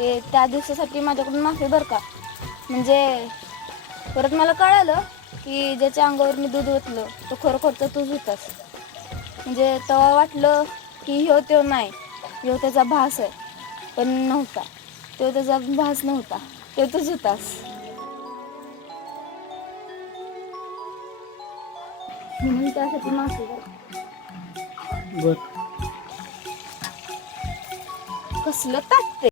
ते त्या दिवसासाठी माझ्याकडून माफी बरं का. म्हणजे परत मला कळालं की ज्याच्या अंगावर मी दूध ओतलं तो खरोखरचा तूच होतास. म्हणजे तेव्हा वाटलं की ह्यो त्यो नाही, ह्यो त्याचा भास आहे, पण नव्हता. तो त्याचा भास नव्हता, तो तूच होतास. म्हणून त्यासाठी माफी बरं. बर. कसलं ताट